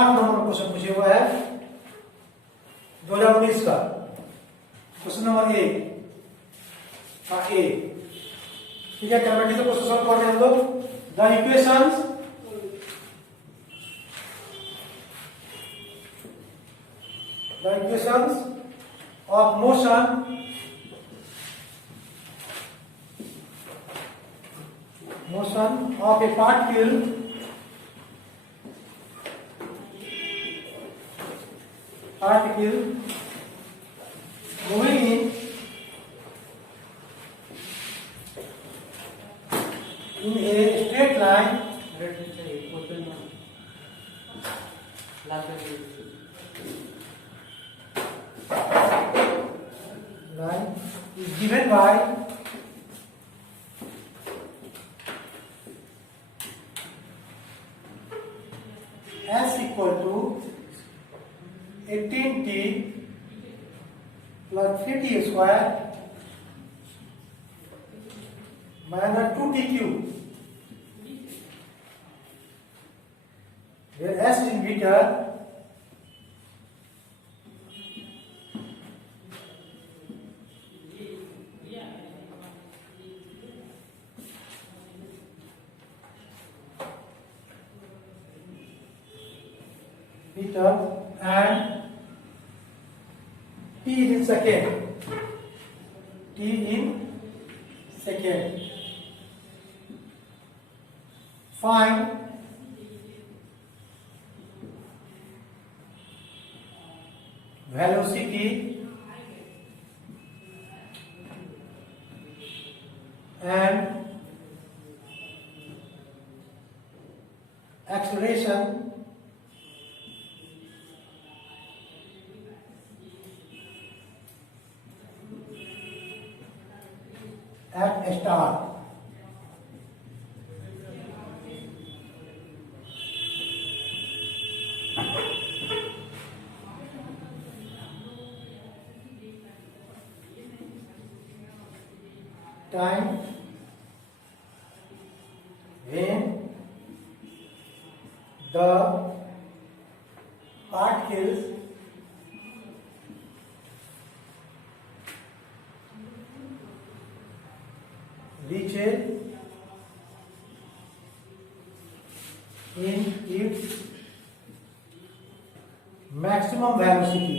60 number question पूछे हुआ है 2019 का। Question number A. ठीक है, कैलकुलेट से क्वेश्चन सॉल्व करते हैं हम लोग। The equations of motion of a particle moving in a straight line is given by S equal to 18t plus 3t square minus 2t cube, where S is meter, and t is in second. Find velocity and acceleration at a start. Time when the particles reaches in its maximum velocity.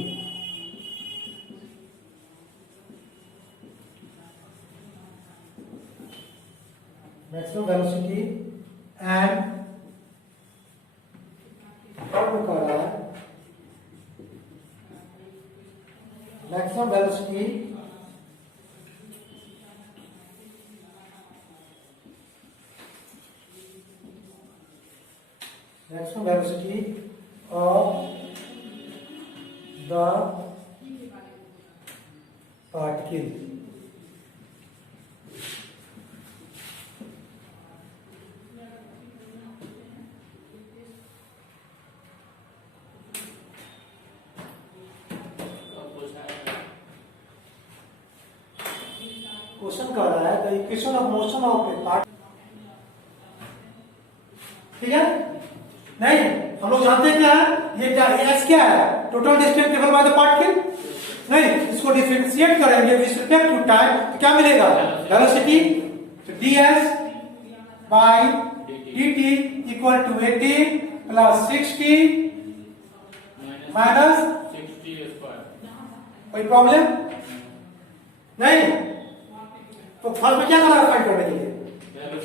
And maximum velocity of the particle. Question कह रहा है the equation of motion of A part. ठीक है, नहीं हम लोग जानते हैं क्या है, ये क्या एस क्या है, total distance given by the particle. नहीं, इसको डिफरेंशिएट करेंगे विद रिस्पेक्ट टू टाइम तो क्या मिलेगा, वेलोसिटी। तो ds by dt equal to 18 plus 60 minus 60 square. कोई प्रॉब्लम नहीं? तो फर्स्ट में क्या करना है फाइंड करने के लिए,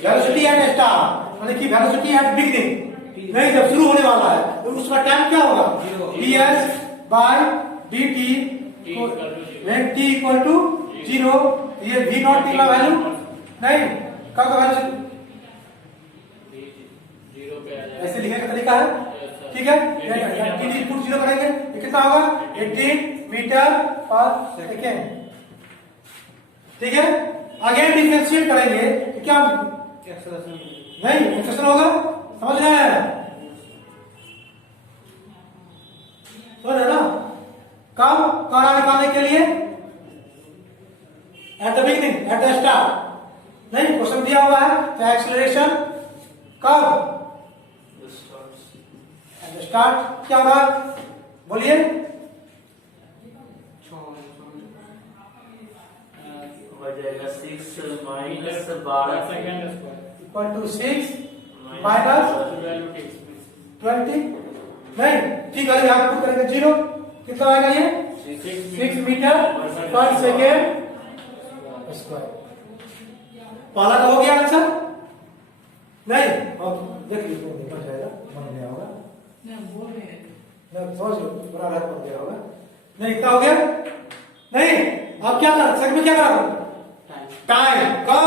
वेलोसिटी एट स्टार्ट, मतलब कि वेलोसिटी एट बिगिनिंग, नहीं जब शुरू होने वाला है तो उसका टाइम क्या होगा, ds by dt when t equal to 0। ये v नॉट t का वैल्यू नहीं, कब का वैल्यू 0 पे आ जाएगा, ऐसे लिखने का तरीका है। ठीक है, t इक्वल 0 करेंगे तो कितना होगा, 18 मीटर पर सेकेंड। ठीक है, अगेन डिफरेंशिएट करेंगे तो क्या एक्सेलरेशन नहीं, एक्सेलरेशन होगा, समझ रहे हैं, समझ रहे ना। कब कारा निकालने के लिए, at the beginning, at the start. नहीं, क्वेश्चन दिया हुआ है तो एक्सेलरेशन कब, स्टार्ट। क्या होगा बोलिए? हो जाएगा 6 minus 12 second square equal to 6 minus 20। नहीं ठीक है, यहाँ पुट करेंगे 0। कितना आएगा ये? 6 मीटर पर सेकेंड स्क्वायर। पहला तो हो गया आंसर? नहीं, देख लीजिए बन जाएगा, बन गया होगा। समझ लो पूरा रात बन गया होगा। नहीं क्या हो गया? नहीं, अब क्या कर सेकंड में क्या करा? टाइम। कब?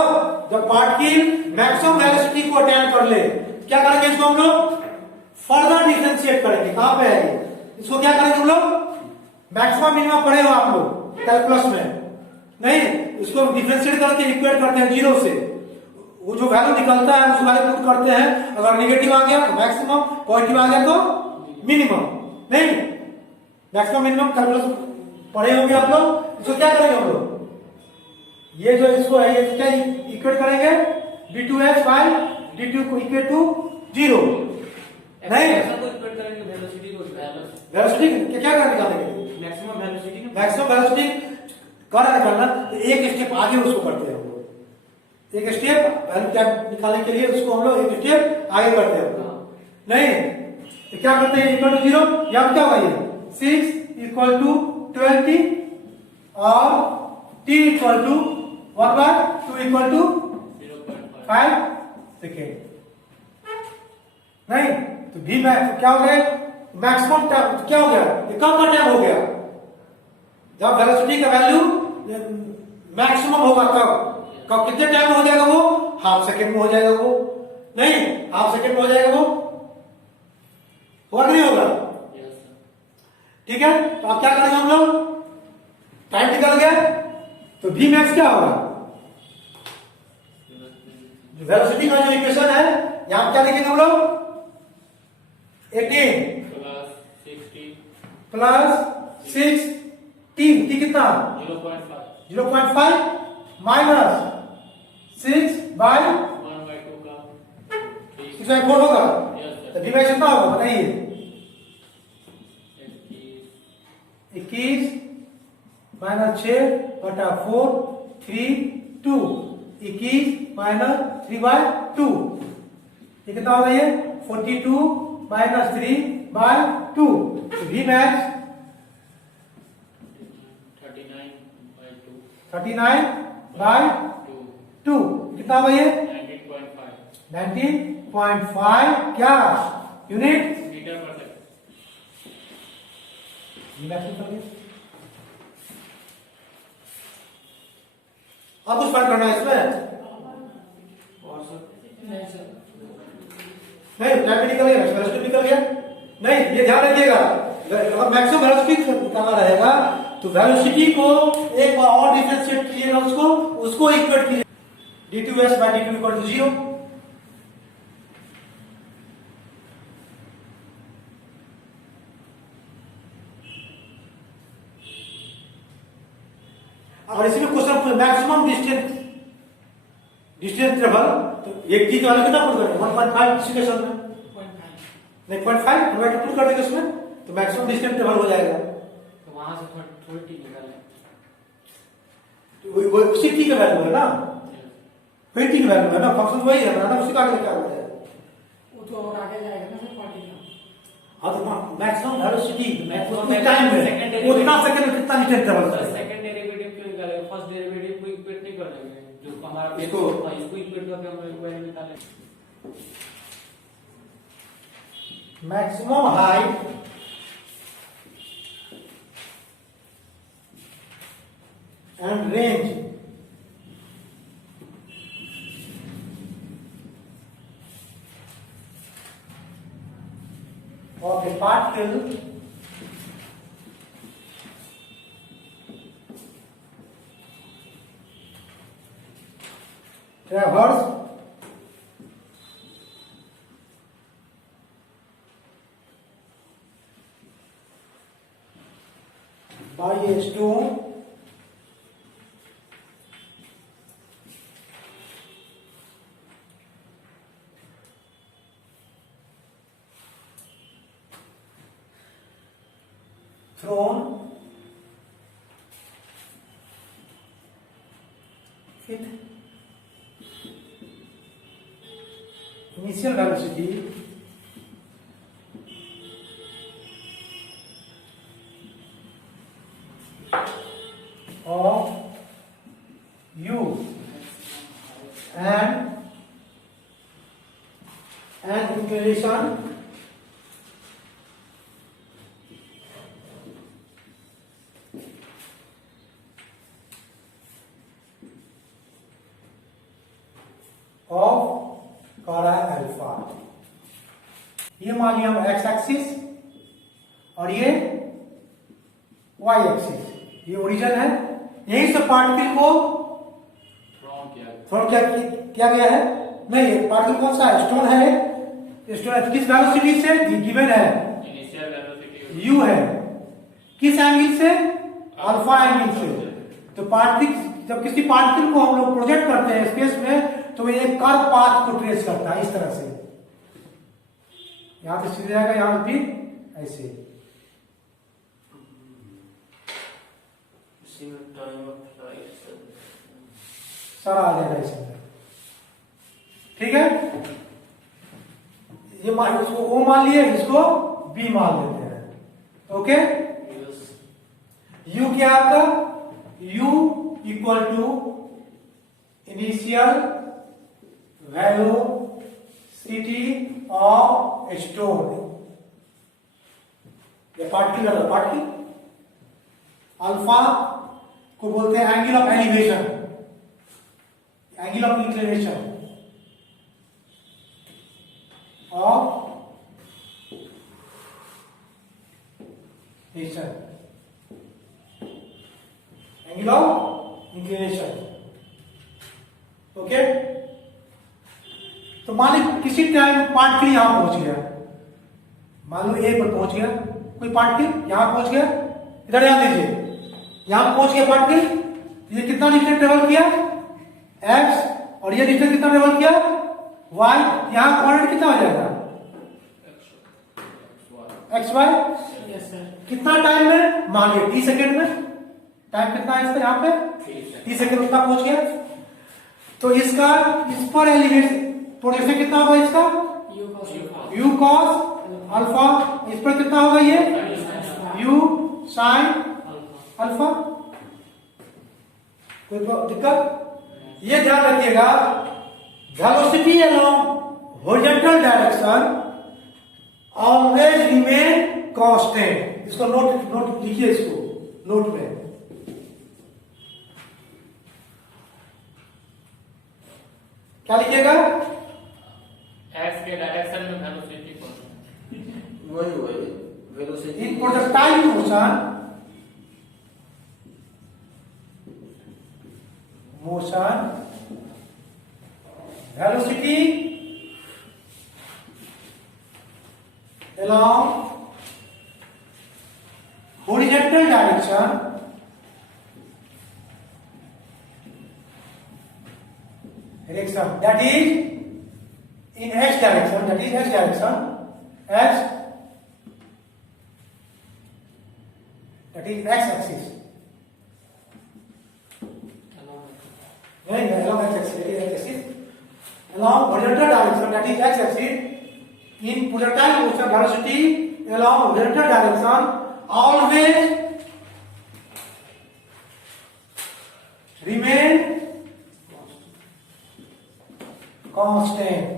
जब पार्टिकल मैक्सिमम वेलोसिटी को अटेन कर ले। क्या करेंगे इसको हम लोग? फर्दर डिफरेंशिएट करेंगे। कहां पे है ये? इसको क्या करेंगे हम लोग? मैक्सिमम मिनिमम पढ़े हो आप लोग कैलकुलस में? नहीं, इसको डिफरेंशिएट करके इक्वेट करते हैं 0 से। वो जो वैल्यू निकलता है उस वैल्यू पुट करते हैं। अगर नेगेटिव आ गया तो मैक्सिमम, पॉजिटिव आ गया तो मिनिमम। नहीं, मैक्सिमम मिनिमम कैलकुलस पढ़े होंगे आप लोग। इसको क्या करेंगे हम लोग? ये जो इसको है ये क्या इक्वेट करेंगे? d2s बाय d2 को इक्वल टू 0। नहीं, वेलोसिटी क्या करने निकालेंगे? मैक्सिमम वेलोसिटी मैक्सिमम वेलोसिटी करना तो एक स्टेप आगे उसको करते हैं हम लोग। एक स्टेप वैल्यू क्या निकालने के लिए उसको हम लोग एक स्टेप आगे करते हैं। नहीं तो क्या करते हैं? Equal to 0। यहाँ क्या हुआ? ये 6 इक्वल टू 20 और t equal to 1/2 equal to 5 second. नहीं तो भी मैक्स क्या हो गया? मैक्सिमम टाइम क्या हो गया? ये कम का टाइम हो गया। जब वेलोसिटी का वैल्यू मैक्सिमम होगा कब? कब कितने टाइम में हो जाएगा वो? हाफ सेकेंड में हो जाएगा वो। नहीं, हाफ सेकेंड में हो जाएगा वो। होगा नहीं होगा? ठीक है, तो अब क्या करेंगे हम लोग? टाइम निकल गया तो v मैक्स क्या होगा? वेलोसिटी का जो इक्वेशन है यहां क्या लिखेंगे हम लोग? 18 प्लस 6 t कितना? 0.5 माइनस 6 बाय 6/4 होगा। तो v मैक्स कितना होगा बताइए? 21 माइनस 6/4 3 2 21 माइनस 3/2 ये कितना होगा? ये 42 माइनस 3/2। v मैक्स 39/2 कितना होगा? ये 19.5 क्या यूनिट मीटर पर सेकंड। अब कुछ फर्क करना है इसमें? नहीं, टाइम निकल गया, वेलोसिटी निकल गया। नहीं, ये ध्यान रखिएगा, अगर मैक्सिमम वेलोसिटी निकालना रहेगा तो वेलोसिटी को एक बार और डिफरेंशिएट कीजिएगा, उसको इक्वेट कीजिए d2s bye d2 equal to 0। अगर इसी में क्वेश्चन मैक्सिमम डिस्टेंस ट्रेवल तो एक की वैल्यू कितना पुट करेंगे? 1.5 इसी क्वेश्चन में। नहीं 0.5 हम पुट कर देंगे उसमें तो मैक्सिमम डिस्टेंस ट्रेवल हो जाएगा। तो वहां से थोड़ी टी निकालें तो वो उसी टी का वैल्यू है ना, वही टी का वैल्यू है ना, फंक्शन वही है ना, उसी का आगे क्या हो जाएगा? वो तो आगे जाएगा ना सर पार्टिकल। हाँ तो मैक्सिमम वेलोसिटी उतनी टाइम में उतना सेकंड में कितना डिस्टेंस ट्रेवल करेगा? सेकंड डेरिवेटिव क्यों निकालेंगे? फर्स्ट डेरिवेटिव को इक्वेट नहीं कर देंगे जो हमारा इसको इक्वेट करके हम वैल्यू निकालें। Maximum height and range of a particle traverse by a stone thrown with initial velocity of u and inclination of cora alpha। ये मान लिया हम x एक्सिस और ये y एक्सिस, ये ओरिजिन है। यही से पार्टिकल को थ्रो किया गया है। नहीं, पार्टिकल कौन सा है? स्टोन है। स्टोन किस वेलोसिटी से गिवन है? इनिशियल वेलोसिटी u है। किस एंगल से? अल्फा एंगल से। तो पार्टिकल, जब किसी पार्टिकल को हम लोग प्रोजेक्ट करते हैं स्पेस में, तो ये कर्व पाथ को ट्रेस करता है इस तरह से। यहां से सीधे जाएगा, यहां फिर ऐसे। सारा आ जाएगा इसमें। ठीक है, ये मान, इसको ओ मान लिए, इसको बी मान लेते हैं। ओके, यू क्या आपका? U equal to initial velocity of stone. ये पार्टिकल अल्फा को बोलते हैं angle of elevation, angle of inclination of angle of inclination. Okay, तो मान लो किसी टाइम पार्टिकल यहां पहुंच गया, मान लो ए पर पहुंच गया, कोई पार्टिकल यहां पहुंच गया, इधर ध्यान दीजिए, यहां पहुंच गया पार्टिकल, ये कितना डिस्टेंस ट्रेवल किया? x, और ये डिस्टेंस कितना ट्रेवल किया? y। यहां कोऑर्डिनेट कितना हो जाएगा? x y। कितना टाइम में? मान लीजिए 30 सेकेंड में। टाइम कितना है इसका? यहाँ पे 30 सेकेंड उतना पहुंच गया। तो इसका इस पर एलिवेशन प्रोजेक्शन कितना होगा इसका? u cos alpha. इस पर कितना होगा? ये u sin अल्फा। कोई दिक्कत? ये ध्यान रखिएगा, velocity along horizontal direction always remain constant. इसको नोट लिखिए, इसको नोट में। क्या लिखिएगा? x के डायरेक्शन में वेलोसिटी वही velocity in projectile motion velocity along horizontal direction that is in x direction, that is x direction, that is x axis. Along x axis, that is x axis. Along horizontal direction, that is x axis. In projectile motion velocity along horizontal direction always remain constant.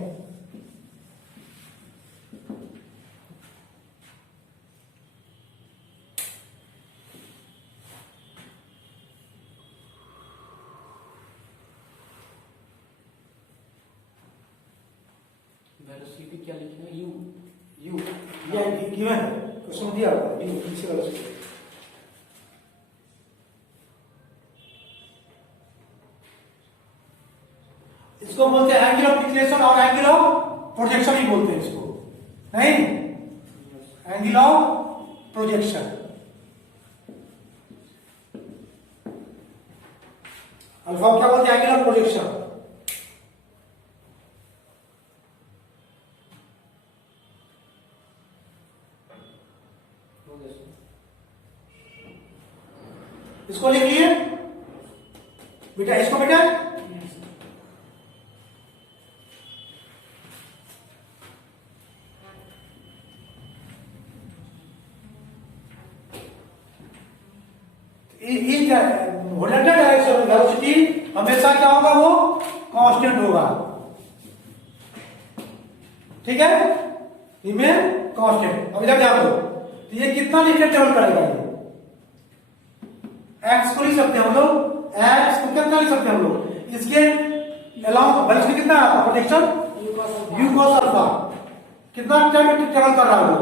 Velocity क्या लिखना है? You ये given है, question दिया हुआ है, you initial velocity. इसको बोलते हैं एंगल ऑफ डिक्लेरेशन और एंगल ऑफ प्रोजेक्शन ही बोलते हैं इसको, नहीं? Angle of projection. अल्फा क्या बोलते हैं? Angle of projection. बेटा इसको बेटा होरिजेंटल डायरेक्शन में वेलोसिटी हमेशा क्या होगा, वो कांस्टेंट होगा, ठीक है, रिमेन कांस्टेंट। अब इधर ध्यान दो, तो ये कितना डिस्टेंस ट्रेवल करेगा, ये एक्स को लिख सकते हैं हम लोग, एक्स को कितना लिख सकते हैं हम लोग, इसके अलाउंग वेलोसिटी कितना है आपका प्रोटेक्शन u cos अल्फा, कितना टाइम ट्रेवल कर रहा है वो,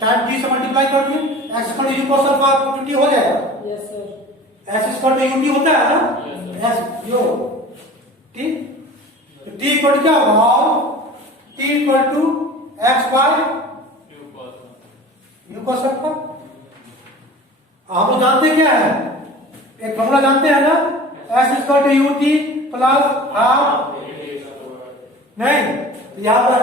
टाइम t से मल्टीप्लाई कर दिए, x equal to u cos alpha t हो जाएगा, yes sir, s equal to ut होता है ना, s यो t t इक्वल टू क्या होगा, t equal to x by u cos alpha. हम लोग जानते क्या है, एक फॉर्मूला जानते हैं ना, s equal to ut plus half, नहीं यहाँ पर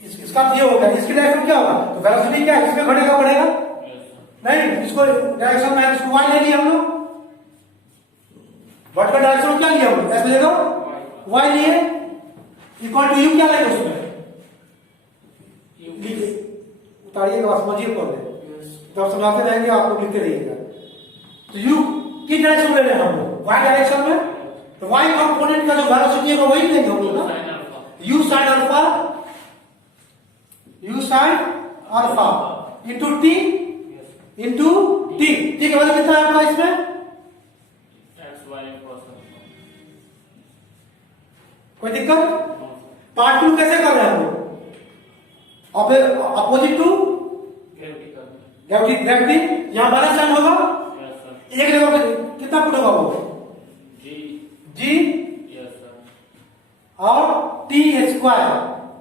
इसका ये होगा, इसकी डायरेक्शन क्या होगा, तो वेलोसिटी क्या है, इसमें घटेगा बढ़ेगा, नहीं इसको डायरेक्शन में इसको y ले लिया हम लोग, वर्टिकल डायरेक्शन क्या लिया हम लोग, ऐसे ले लो y लिए, इक्वल टू u क्या लेंगे उसमें, उतारिएगा समझिए कौन है, जब समझाते रहेंगे आप लोग लिखते रहिएगा। तो u किस डायरेक्शन में ले रहे हैं हम लोग, y डायरेक्शन में, तो y कंपोनेंट का जो वेलोसिटी है वो वही लेंगे हम लोग ना, u sin alpha, u sin alpha into t into t, ठीक है, मतलब कितना है आपका इसमें, कोई दिक्कत, पार्ट टू कैसे कर रहे हैं हम लोग, और फिर अपोजिट टू ग्रेविटी, यहाँ बैलेंस साइन होगा, एक लेवल पे कितना पुट होगा वो, g और t स्क्वायर,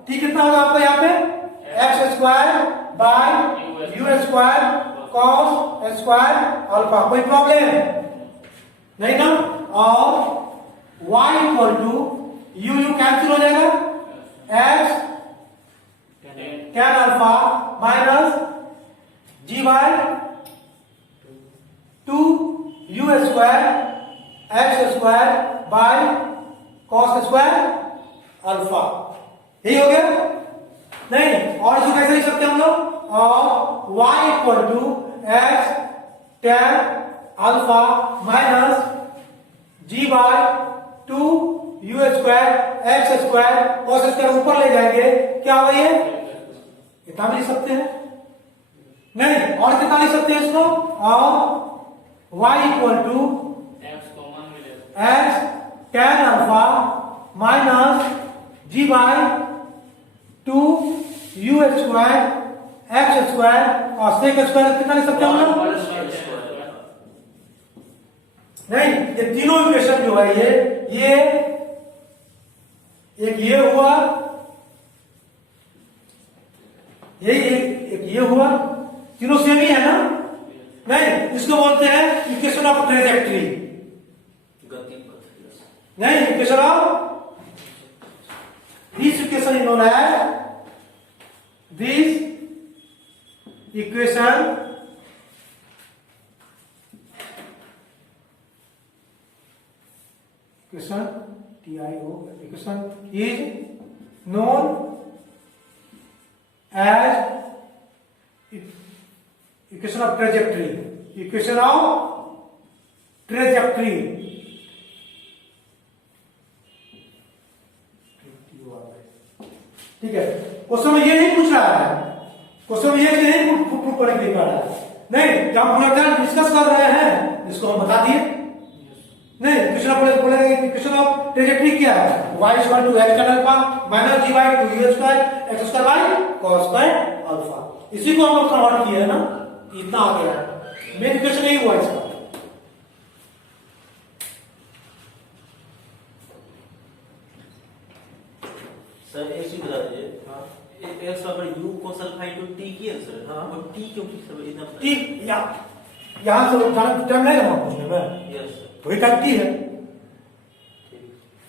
t कितना होगा आपका यहाँ पे, x square by u square cos square alpha, कोई प्रॉब्लम नहीं ना, और y equal to u cancel हो जाएगा, x tan alpha minus g by 2 u square x square by cos square alpha, यही हो गया, नहीं और इसको कैसे लिख सकते हैं हम लोग, और y equal to x tan alpha minus g by 2 u square x square cos square ऊपर ले जाएंगे, क्या होगा ये, इतना भी लिख सकते हैं, नहीं और कितना लिख सकते हैं इसको, और y equal to x tan alpha minus g by 2 u square x square और sec स्क्वायर कितना लिख सकते हैं हम लोग, नहीं ये तीनों इक्वेशन जो है ये एक ये हुआ, एक ये हुआ, तीनों सेम ही है ना, नहीं इसको बोलते हैं इक्वेशन ऑफ ट्रेजेक्टरी, नहीं equation of, this equation is known as, this equation TIO equation is known as equation of trajectory, equation of trajectory, ठीक है, क्वेश्चन में ये नहीं पूछ रहा है, क्वेश्चन में ये नहीं प्रूव करने के लिए कह रहा है, नहीं जब हम डिस्कस कर रहे हैं इसको हम बता दिए, नहीं इक्वेशन ऑफ ट्रेजेक्टरी क्या है, y equal to x tan alpha minus g by 2 u square x square by cos square alpha, इसी को हम लोग कन्वर्ट किए है ना, इतना आ गया, मेन इक्वेशन यही हुआ इसका, सर एक चीज बता दीजिए, x बराबर u cos alpha into t किया सर, हां वो t क्यों की सर इतना t यहां से टाइम लगेगा हम पूछने में, यस वही टाइप t है,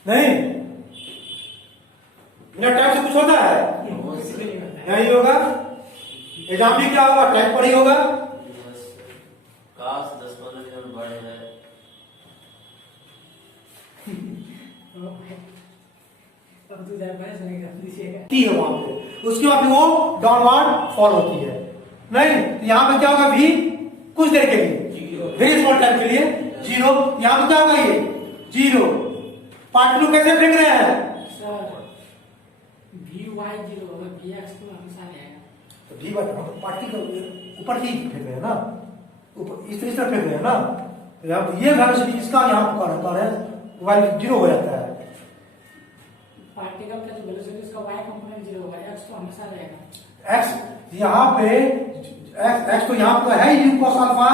नहीं बिना टाइम से कुछ होता है, नहीं होगा, एग्जाम भी क्या होगा, टाइम पर ही होगा, काश 10-15 मिनट बढ़ जाए, अब तू जाए भाई सुनेगा नीचे टी है वहां पे, उसके बाद वो डाउनवर्ड फॉल होती है। नहीं तो यहाँ पे क्या होगा भी कुछ देर के लिए, वेरी स्मॉल टाइम के लिए 0, यहाँ पे क्या होगा ये 0। पार्टिकल कैसे फेंक रहे हैं? सर Vy 0 होगा, Vx तो हमेशा रहेगा। तो डी बात पार्टिकल ऊपर ही फेंक रहे हैं ना, ऊपर इस तरह फेंक रहे हैं ना, तो यहाँ पे ये वेलोसिटी इसका यहाँ पर है वैल्यू 0 हो जाता है। पार्टिकल का जो वेलोसिटी उसका y कंपोनेंट 0 होगा, x तो हमेशा रहेगा। x यहाँ पे x तो यहाँ पे है u cos अल्फा,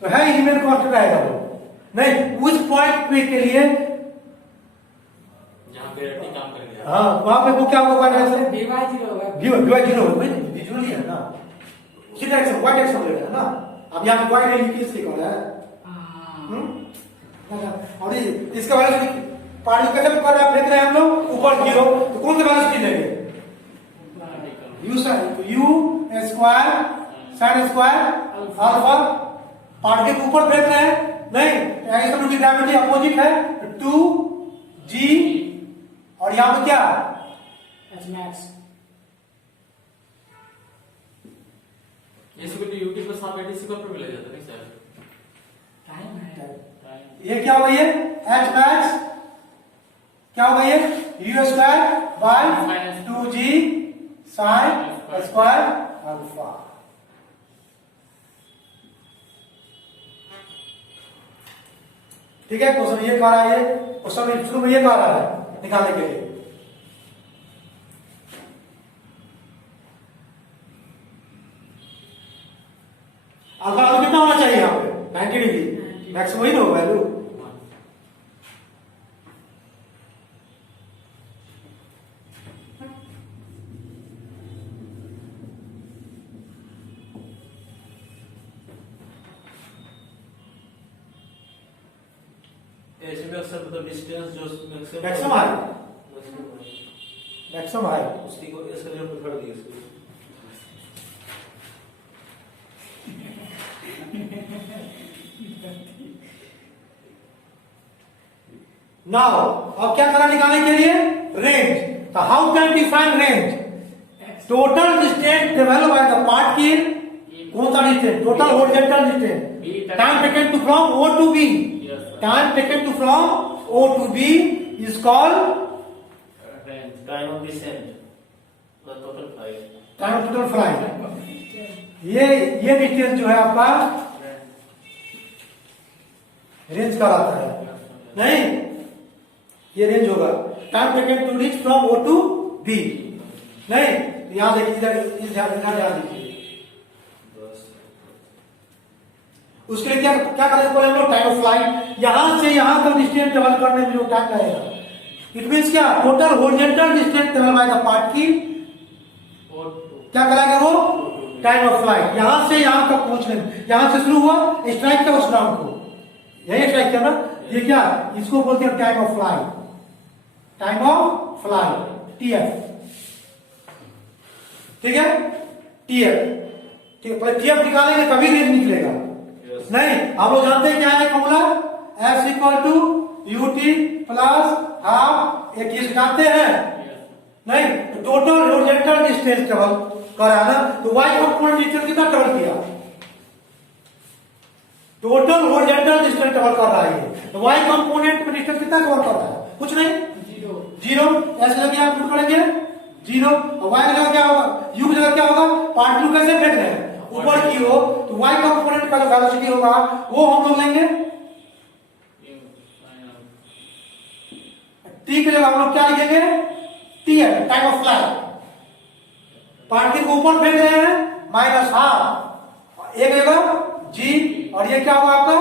तो है रिमेन कांस्टेंट रहेगा वो। नहीं उस पॉइंट पे के लिए जहाँ पे टी काम कर गया। हाँ वहां पे वो क्या होगा Vy जैसे 0 होगा। Vy 0 होगा, विजुअली है ना, उसी डायरेक्शन y डायरेक्शन ले रहा है ना। अब यहाँ पे y नहीं लिखी इसलिए कह रहा है। और इसका वेलोसिटी पानी कैसे कर रहा है, फेंक रहे हैं हम लोग ऊपर 0, तो कौन सा वेलोसिटी लेंगे? u square sin square alpha, particle के ऊपर फेंक रहे हैं। नहीं ऐसा की ग्रेविटी अपोजिट है 2g, और यहाँ पे क्या h max ये s equal to ut plus half at s equal पर मिल जाता है सर। टाइम है। ये क्या होगा, ये h max क्या होगा, ये u square bye 2g sin square alpha. ठीक है, क्वेश्चन ये कह रहा है, ये क्वेश्चन शुरू में ये कह रहा है निकालने के लिए। अल्फा कितना होना चाहिए यहाँ पे 90 डिग्री, मैक्सिमम ही ना होगा वैल्यू। ऐसे में अक्सर मतलब डिस्टेंस जो मैक्सिमम है, मैक्सिमम है उसकी को इसका जो पकड़ दिया इसको। नाउ अब क्या करना निकालने के लिए, रेंज। तो how can define range? Total distance develop by the particle, कौन सा distance? Total horizontal distance, time taken to from O to B, time taken to from O to B is called time of descent, total flight, time of total flight। ये डिस्टेंस जो है आपका range कहलाता है। नहीं ये रेंज होगा time taken to reach from O to B। नहीं यहां देखिए, इधर ध्यान दीजिए। उसके लिए क्या क्या करेंगे बोले हम लोग, टाइम ऑफ फ्लाइट। यहां से यहां तक डिस्टेंस ट्रेवल करने में जो टाइम लगेगा, इट मींस क्या, total horizontal distance travel by the particle क्या कहलाएगा वो, टाइम ऑफ फ्लाइट। यहां से यहां तक पहुंचने में, यहां से शुरू हुआ स्ट्राइक किया उस नाम को, यही स्ट्राइक किया ना, ये क्या इसको बोलते हैं time of flight, time of flight TF। ठीक है TF, ठीक है TF निकालेंगे तभी रेंज निकलेगा। नहीं आप लोग जानते हैं क्या है formula, F equal to UT plus half, एक चीज जानते हैं। नहीं तो टोटल हॉरिजॉन्टल डिस्टेंस ट्रेवल करा ना, तो y कंपोनेंट डिस्टेंस कितना ट्रेवल किया, टोटल हॉरिजॉन्टल डिस्टेंस ट्रेवल कर रहा है, तो y कंपोनेंट में डिस्टेंस कितना ट्रेवल कर रहा है, कुछ नहीं, 0। s की जगह आप पुट करेंगे 0, और y की जगह क्या होगा, u की जगह क्या होगा, पार्टिकल कैसे फेंक रहे हैं ऊपर की हो, तो y कंपोनेंट का जो वेलोसिटी होगा वो हम लोग लेंगे। t के जगह हम लोग क्या लिखेंगे, t है टाइम ऑफ फ्लाइट। पार्टिकल को ऊपर फेंक रहे हैं माइनस हाफ, एक जगह g, और ये क्या होगा आपका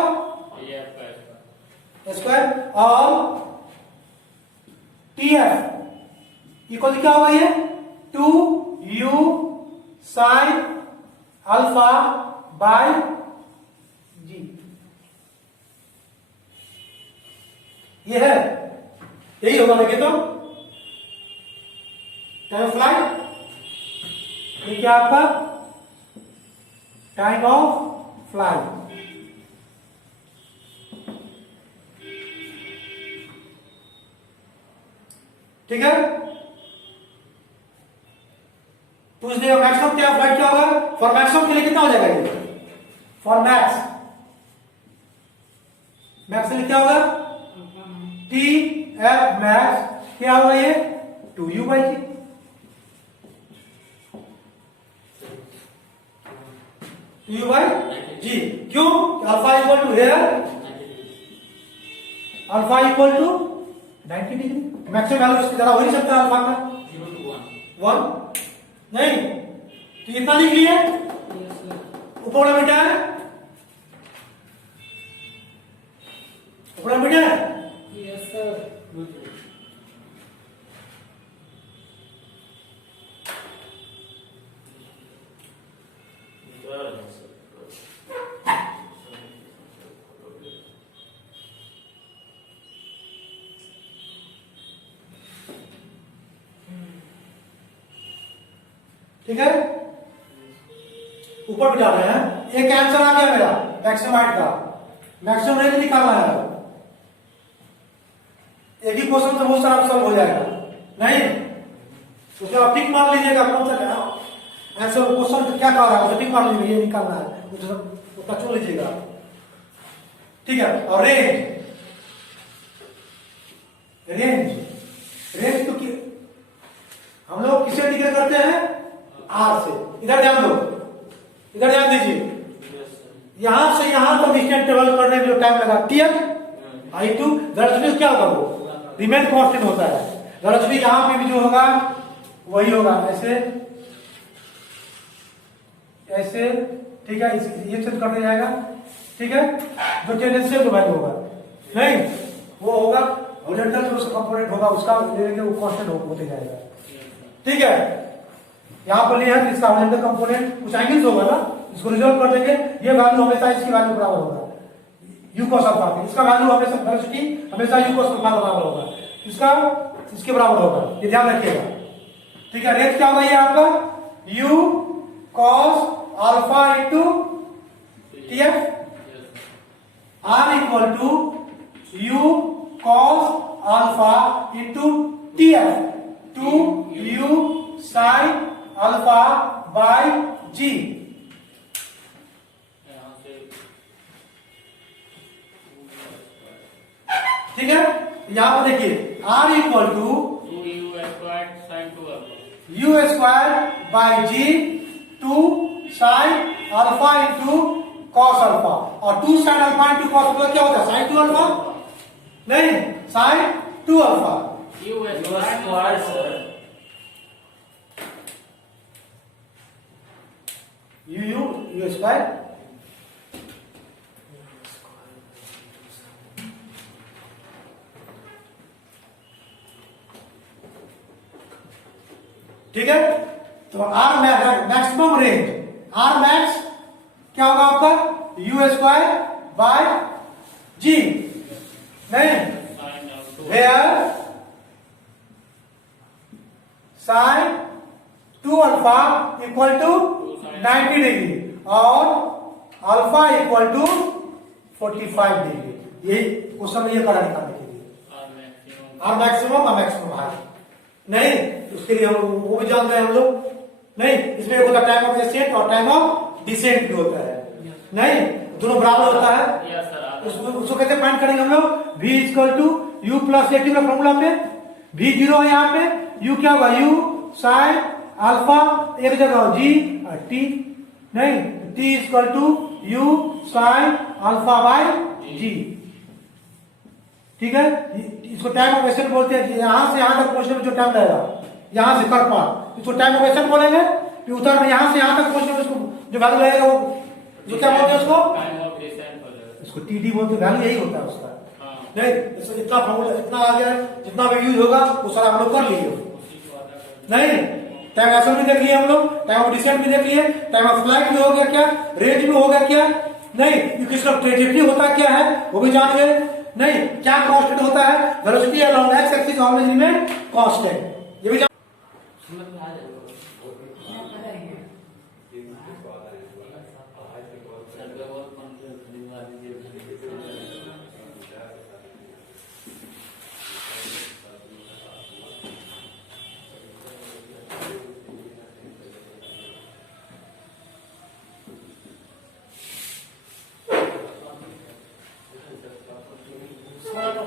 स्क्वायर, और TF इक्वल क्या होगा, ये 2u sin alpha by g, ये है, यही होगा। देखिए तो टाइम ऑफ फ्लाइट, ये क्या आपका टाइम ऑफ फ्लाइट। ठीक है, पूछ देगा मैक्सिमम क्या फ्लाइट क्या होगा, फॉर मैक्सिमम के लिए कितना हो जाएगा ये, फॉर मैक्स मैक्स के लिए क्या होगा, टी एफ मैक्स क्या होगा ये 2u/g, u/g, क्यों, alpha equal to here, alpha equal to 90 degree, maximum value इससे ज्यादा हो नहीं सकता अल्फा का 0 to 1 नहीं, तो इतना लिख लिए, ऊपर वाला बेटा है, ऊपर वाला बेटा है, यस सर। ठीक है, ऊपर बिठा रहे हैं, एक आंसर आ गया मेरा मैक्सिमम हाइट का, मैक्सिमम रेंज निकालना है, एक ही क्वेश्चन से बहुत सारा सॉल्व हो जाएगा, नहीं उसके बाद टिक मार लीजिएगा, कौन सा आंसर क्वेश्चन क्या कह रहा है उसे टिक मार लीजिएगा, ये निकालना है उसका चुन लीजिएगा, ठीक है। और रेंज रेंज रेंज तो हम लोग किसे डिक्लेयर करते हैं, आर से, इधर ध्यान दो, इधर ध्यान दीजिए, यहां से यहां तक डिस्टेंस ट्रेवल करने में जो टाइम लगा टीएम I2, वेलोसिटी क्या होगा, वो रिमेन कांस्टेंट होता है, वेलोसिटी यहां पे भी जो होगा वही होगा, ऐसे ऐसे, ठीक है, ये चेंज करने जाएगा, ठीक है, जो टेंडेंशियल जो वैल्यू होगा नहीं वो होगा हॉरिजॉन्टल जो कंपोनेंट होगा उसका लेंगे वो कांस्टेंट होते जाएगा, ठीक है। यहां पर लिया है इसका हॉरिजॉन्टल कंपोनेंट कुछ एंगल्स होगा ना, इसको रिजॉल्व कर देंगे, ये वैल्यू हमेशा इसकी वैल्यू बराबर होगा u cos अल्फा की, इसका वैल्यू हमेशा वेलोसिटी हमेशा u cos अल्फा बराबर होगा, इसका इसके बराबर होगा, ये ध्यान रखिएगा, ठीक है। रेंज क्या होगा ये आपका u cos alpha into tf, r equal to u cos alpha into tf 2u sin alpha by g, ठीक है। यहां पर देखिए r equal to 2u² sin 2 u square by g 2 sin alpha into cos alpha, और 2 sin alpha into cos alpha क्या होता है, sin 2 alpha नहीं, sin 2 alpha, u square sir, u square, ठीक है। तो R maximum range, R max क्या होगा आपका u स्क्वायर बाय जी, नहीं where sine 2 alpha equal to 90 degree और अल्फा इक्वल टू 45 डिग्री, यही क्वेश्चन ये करा निकालने के लिए, आर मैक्सिमम और मैक्सिमम हाइट नहीं, उसके लिए हम वो भी जानते हैं हम लोग नहीं, इसमें होता है टाइम ऑफ एसेंट और टाइम ऑफ डिसेंट भी होता है नहीं, दोनों बराबर होता है, उसको कैसे फाइंड करेंगे हम लोग, v equal to u plus at का फॉर्मूला पे v जीरो है, यहाँ पे u क्या होगा u साइन अल्फा, एक जगह g और t नहीं, t equal to u sine alpha by g, ठीक है। इसको टाइम ऑफ एसेंट बोलते हैं, यहां से यहां तक पहुंचने में जो टाइम लगेगा, यहां से कर पार इसको टाइम ऑफ एसेंट बोलेंगे, फिर उतर में यहां से यहां तक पहुंचने में उसको जो वैल्यू लगेगा वो जो क्या बोलते हैं उसको, इसको टीडी बोलते हैं, वैल्यू यही होता है उसका नहीं, इतना फॉर्मूला इतना आ गया, जितना भी यूज होगा वो सारा हम लोग कर लिए नहीं, टाइम एसेंट भी देख लिए हम लोग, टाइम ऑफ डिसेंट भी देख लिए, टाइम ऑफ फ्लाइट भी हो गया क्या, रेंज भी हो गया क्या नहीं, इसका ट्रेजेक्टरी होता क्या है वो भी जान गए नहीं, क्या कांस्टेंट होता है, velocity along x axis always remain constant, ये भी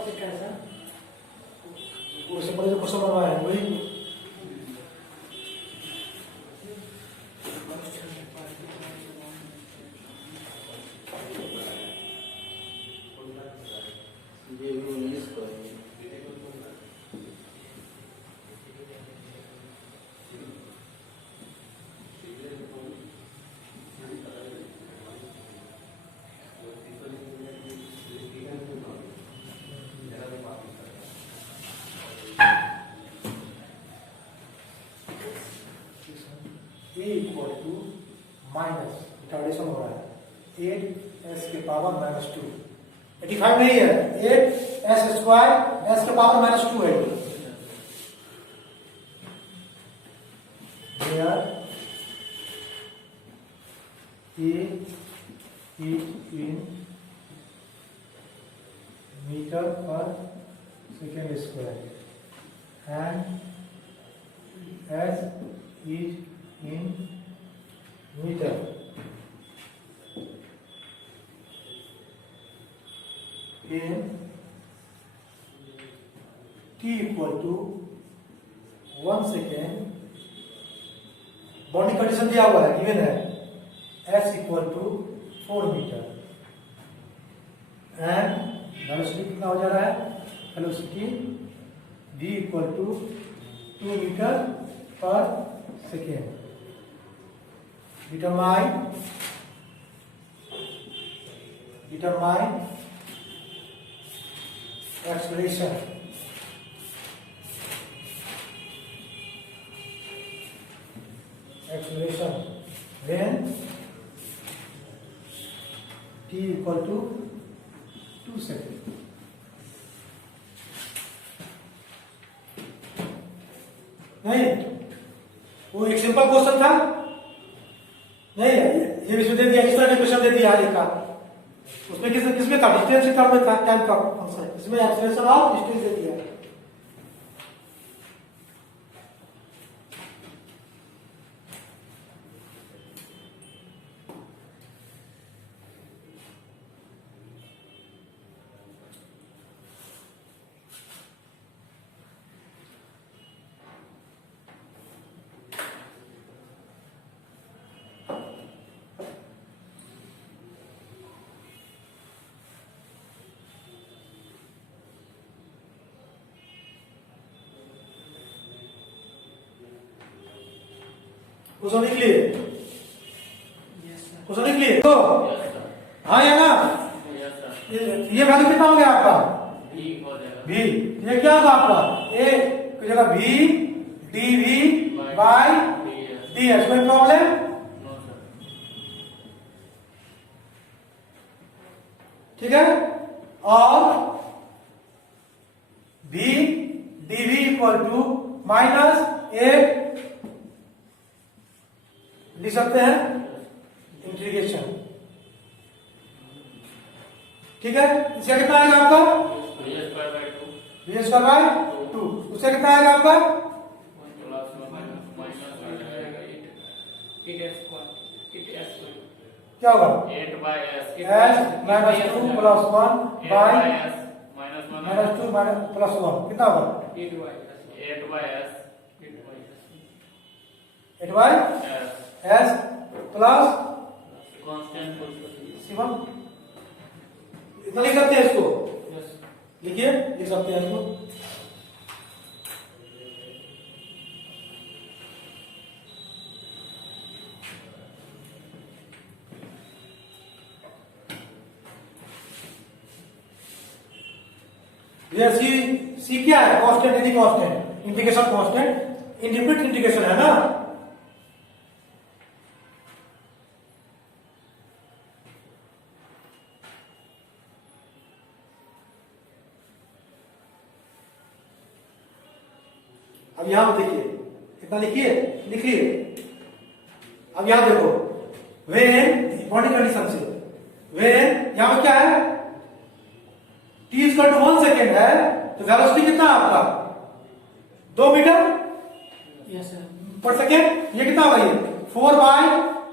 टॉपिक क्या है सर? उससे पहले जो क्वेश्चन बनवाया है वही। ये भी 19 का है। A equal to minus retardation हो रहा है 8s के पावर -2। 85 नहीं है, 8s स्क्वायर s के पावर -2 है। Where A is in meter per second square and s is in meter in t equal to 1 second। Boundary condition दिया हुआ है, गिवन है s equal to 4 metre and velocity कितना हो जा रहा है, velocity v equal to 2 metre पर second. determine acceleration when t equal to 2 seconds। नहीं, वो एक सिंपल क्वेश्चन था नहीं, ये भी दे दिया, इस तरह का क्वेश्चन दे दिया एक का। उसमें किसमें था, डिस्टेंस टर्म में था, टाइम का फंक्शन। इसमें एक्सेलरेशन और डिस्टेंस दे दिया। क्वेश्चन लिख लिए, क्वेश्चन लिख लिए तो हाँ या ना। ये वैल्यू कितना हो गया आपका, v। ये क्या होगा आपका, a की जगह v dv by ds। कोई प्रॉब्लम, ठीक है। और v dv equal to minus 8 लिख सकते हैं इंटीग्रेशन, ठीक है। इसका कितना आएगा आपका, v² बाय 2। उसका कितना आएगा आपका, क्या होगा, 8 by s s -2 plus 1 by -2 plus 1 कितना होगा, 8 by s 8 by s plus constant c1। इतना लिख सकते हैं इसको, लिखिए, लिख सकते हैं इसको। ये सी क्या है, कांस्टेंट यानी constant, integration constant, independent integration है ना। अब यहां देखिए, कितना लिखिए, लिखिए। अब यहां देखो, वेन बाउंड्री कंडीशन से वेन यहां पर क्या है, t इक्वल टू 1 सेकेंड है, तो वेलोसिटी कितना है आपका, 2 मीटर यस सर, पर सेकेंड। ये कितना होगा, ये 4 बाय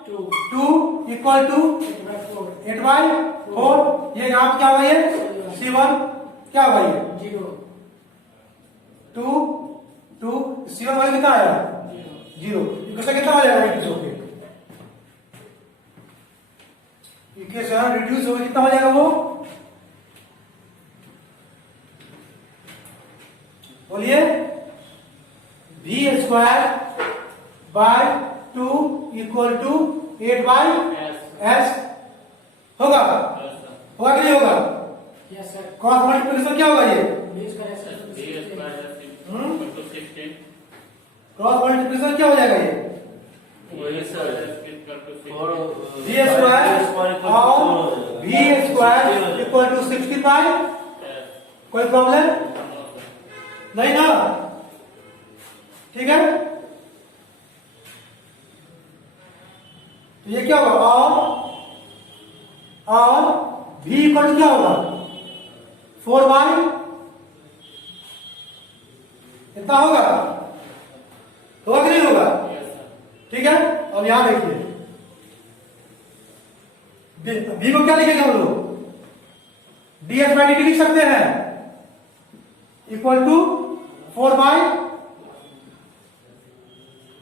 2 इक्वल टू 8 बाय 4। ये यहाँ पे क्या होगा, ये c1 क्या होगा ये 0 2 2 C1 वैल्यू कितना आया 0। इक्वेशन कितना हो जाएगा रिड्यूस होके इक्वेशन रिड्यूस होके कितना हो जाएगा वो बोलिए v square by 2 equal to 8 by s होगा होगा कि नहीं होगा यस सर क्रॉस मल्टीप्लिकेशन क्या होगा ये क्रॉस मल्टीप्लिकेशन क्या हो जाएगा ये वही सर और v स्क्वायर और v स्क्वायर इक्वल टू 65 कोई प्रॉब्लम नहीं ना ठीक है तो ये क्या होगा और v इक्वल टू क्या होगा 4 बाय इतना होगा कि नहीं होगा ठीक है। अब यहां देखिए v को क्या लिखेंगे हम लोग ds बाई dt लिख सकते हैं इक्वल टू 4 बाय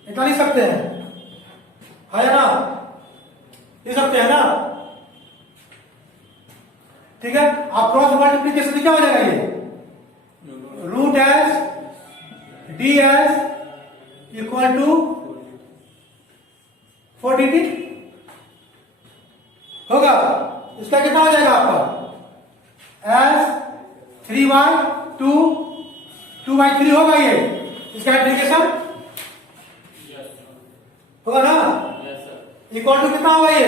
इतना लिख सकते हैं है ना लिख सकते हैं ना ठीक है। आप क्रॉस मल्टीप्लिकेशन से क्या हो जाएगा ये root s d s equal to 4 dt होगा। इसका कितना हो जाएगा आपका एस 3 बाय 2 बाय 3 होगा ये इसका एप्लीकेशन होगा ना इक्वल टू कितना होगा ये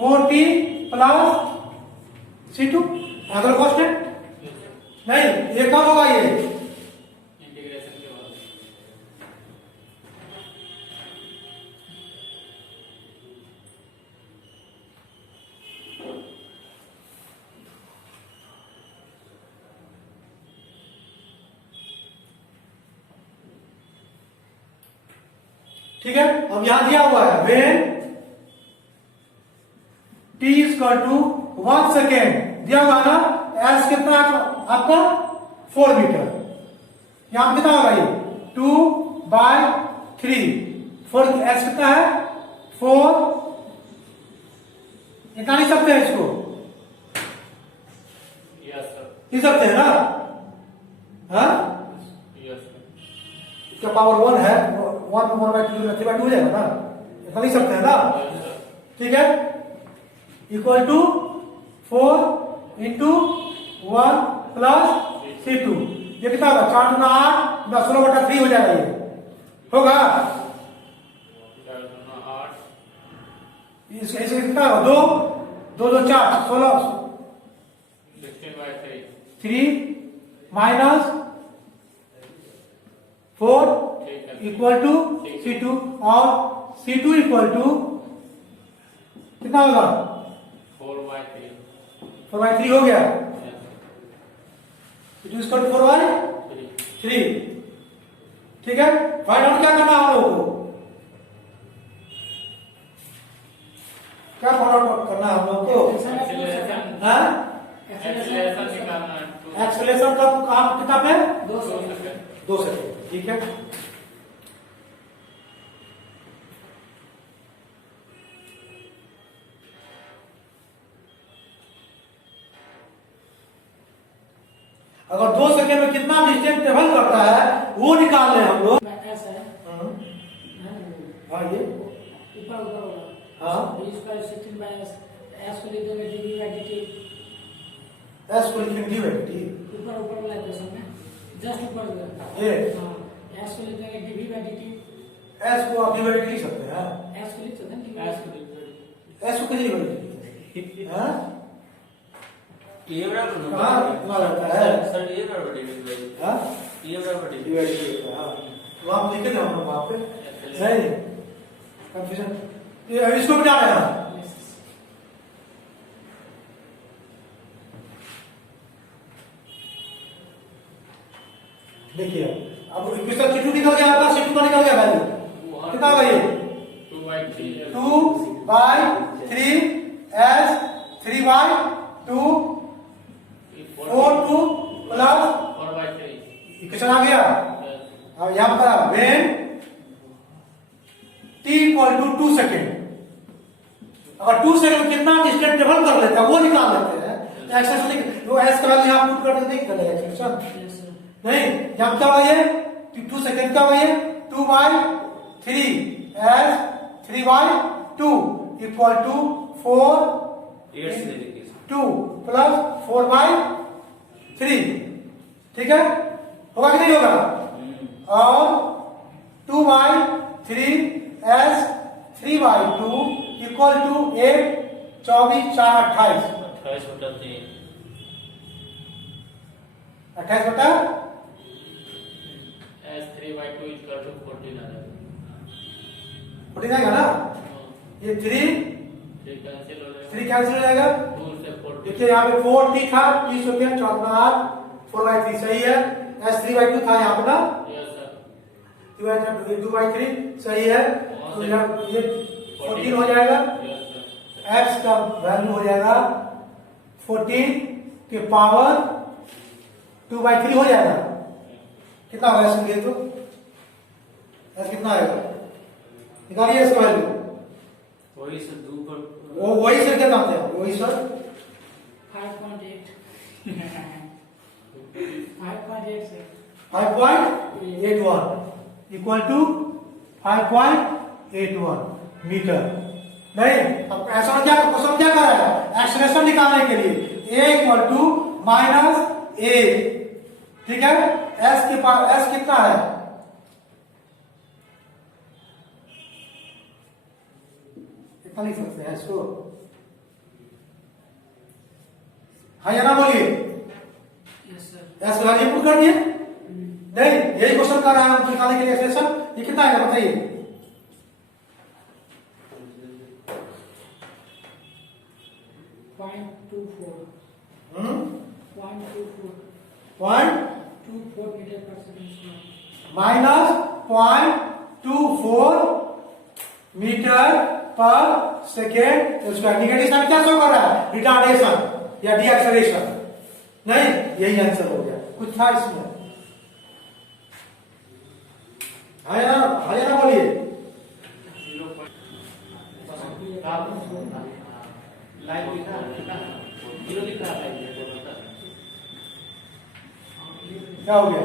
40 प्लस C2 अगर कॉन्स्टेंट नहीं ये कब होगा ये इंटीग्रेशन के बाद ठीक है। अब यहां दिया हुआ है when t equal to 1 second दिया हुआ ना s कितना आपका 4 मीटर यहां कितना होगा ये 2 बाय 3 4 s कितना है 4 इतना लिख सकते हैं इसको यस सर लिख सकते हैं ना हाँ यस सर इसका पावर 1 है 1 बाय 2 3 बाय 2 हो जाएगा ना इतना लिख सकते हैं ना ठीक है equal to 4 into 1 plus C2 ये कितना होगा 4 गुना 8 गुना 16 बटा 3 हो जाएगा ये होगा 8 इसके कितना होगा 2 2 2 4 16 3 माइनस 4 इक्वल टू C2 और C2 इक्वल टू कितना होगा 4 बाय 3 हो गया C2 इक्वल टू 4 बाय 3 ठीक है। फाइंड आउट क्या करना है हम लोगों को क्या फाइंड आउट करना है हम लोग को हाँ एक्सेलरेशन निकालना है एक्सेलरेशन का काम कितना पे 2 सेकंड 2 सेकंड ठीक है। अगर 2 सेकंड में कितना डिस्टेंस ट्रेवल करता है वो निकाल रहे हैं हम लोग ऐसा है हाँ ये ऊपर ऊपर होगा हाँ b स्क्वायर 16 बाय s को लिख दोगे dv बाय dt एस को लिखेंगे डी बाई टी ऊपर ऊपर वाला इक्वेशन में जस्ट ऊपर ये हां s को लिख दोगे dv बाय dt एस को आप डी बाई टी लिख सकते हैं s को लिख सकते हैं dv एस को लिख दो एस को कैसे लिखेंगे हाँ ये बराबर कहाँ इतना रहता है सर ये बराबर डिवाइड बाय हाँ ये बराबर डी बाई टी होता है हाँ वहाँ आप लिखे थे हम लोग वहाँ पे नहीं कंफ्यूजन ये इसको भी डाल रहे हैं देखिए अब इक्वेशन C2 निकल गया आपका C2 का निकल गया वैल्यू कितना होगा ये 2 बाय 3 S 3 बाय 2 क्वेश्चन आ गया। अब यहां पर when t equal to 2 second, अगर 2 सेकेंड कितना डिस्टेंस ट्रेवल कर लेता है वो निकाल लेते हैं। एक्सप्रेशन वो एस का वैल्यू यहां पुट कर देते हैं, चलेगा एक्सप्रेशन नहीं। यहां क्या हुआ ये 2 सेकेंड क्या हुआ ये 2/3 एस 3/2 इक्वल टू 4 2 प्लस 4/3, ठीक है, होगा कि नहीं होगा? और 2/3 एस 3/2 इक्वल टू 8 24 4 28 28 बटा एस 3/2 इक्वल टू 14 आ जाएगा। 14 आएगा ना, ये 3 कैंसिल हो जाएगा, 3 कैंसिल हो जाएगा। 2 से 14 देखिए यहाँ पे 4t था, 30 हो गया 14 4/3 सही है। एस 3/2 था यहाँ पे ना, यस सर 2/3 सही है। तो यहाँ ये 14 हो जाएगा। यस सर x का वैल्यू हो जाएगा 14 के पावर 2/3 हो जाएगा। कितना होगा इसके लिए? तो s कितना आएगा निकालिए इसका वैल्यू। वही से 2 पर वो वही सर कितना आते हैं, वही सर 5.8 5.8 से 5.81 इक्वल टू 5.81 मीटर। नहीं, अब ऐसा क्या क्वेश्चन क्या कर रहा है, एक्सलेशन निकालने के लिए a equal to minus a, ठीक है। s के पास s कितना है, कितना लिख सकते हैं इसको, हाँ या ना बोलिए। Yes sir s value put कर दिए, नहीं यही क्वेश्चन कर रहा है हम निकालने के लिए एक्सलेशन। ये कितना आएगा बताइए, .24 पॉइंट 24 मीटर पर सेकंड स्क्वायर माइनस 0.24 मीटर पर सेकेंड स्क्वायर। निगेटिव साइन क्या शो कर रहा है, रिटार्डेशन या डीएक्सेलरेशन। नहीं, यही आंसर हो गया, कुछ था इसमें, हाँ या ना बोलिए। लाइव लिखा है, जीरो लिखा है, क्या हो गया,